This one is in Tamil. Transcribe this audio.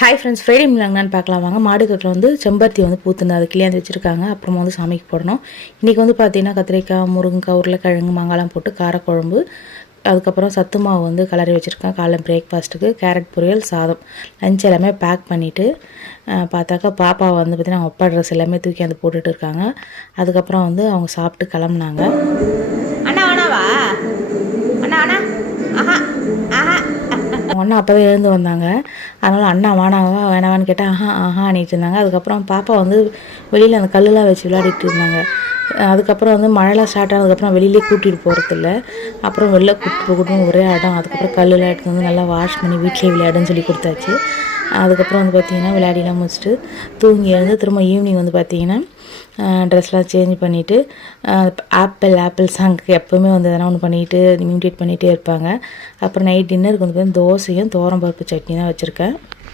ஹாய் ஃப்ரெண்ட்ஸ், ஃப்ரைடே மிலாங்கன்னு பார்க்கலாம் வாங்க. மாடுக்கட்டில் வந்து செம்பருத்தி வந்து பூத்துந்து அது கிளியாந்து வச்சுருக்காங்க. அப்புறமா வந்து சாமிக்கு போடணும். இன்றைக்கி வந்து பார்த்திங்கன்னா கத்திரிக்காய், முருங்கைக்காய், உருளைக்கிழங்கு, மாங்காய்லாம் போட்டு காரக்குழம்பு, அதுக்கப்புறம் சத்து மாவு வந்து கலரி வச்சுருக்கேன். காலைல பிரேக்ஃபாஸ்ட்டுக்கு கேரட் பொரியல், சாதம், லஞ்ச் எல்லாமே பேக் பண்ணிவிட்டு பார்த்தாக்கா பாப்பா வந்து பார்த்திங்கன்னா அவங்க அப்பா ட்ரெஸ் எல்லாமே தூக்கி வந்து போட்டுட்டு இருக்காங்க. அதுக்கப்புறம் வந்து அவங்க சாப்பிட்டு கிளம்புனாங்க. அண்ணா வேணாவா? அண்ணா அண்ணா ஆஹா ஆஹா அவங்க அண்ணா அப்போவே எழுந்து வந்தாங்க. அதனால் அண்ணா வேணாவா வேணாவான்னு கேட்டால் ஆஹா ஆனிட்டு இருந்தாங்க. அதுக்கப்புறம் பாப்பா வந்து வெளியில் அந்த கல்லுலாம் வச்சு விளையாடிட்டு இருந்தாங்க. அதுக்கப்புறம் வந்து மழைலாம் ஸ்டார்ட் ஆனதுக்கப்புறம் வெளியிலே கூட்டிகிட்டு போகிறதில்ல. அப்புறம் வெளில கூட்டின்னு ஒரே இடம். அதுக்கப்புறம் கல்லுலாம் எடுத்து வந்து நல்லா வாஷ் பண்ணி வீட்லேயே விளையாடுன்னு சொல்லி கொடுத்தாச்சு. அதுக்கப்புறம் வந்து பார்த்திங்கன்னா விளையாடிலாம் முடிச்சுட்டு தூங்கி எழுந்து திரும்ப ஈவினிங் வந்து பார்த்திங்கன்னா ட்ரெஸ்லாம் சேஞ்ச் பண்ணிவிட்டு ஆப்பிள் சாங்க்கு எப்போவுமே வந்து எதனா ஒன்று பண்ணிவிட்டு இமிட்டேட் பண்ணிகிட்டே இருப்பாங்க. அப்புறம் நைட் டின்னருக்கு வந்து தோசையும் பருப்பு சட்னி தான் வச்சுருக்கேன்.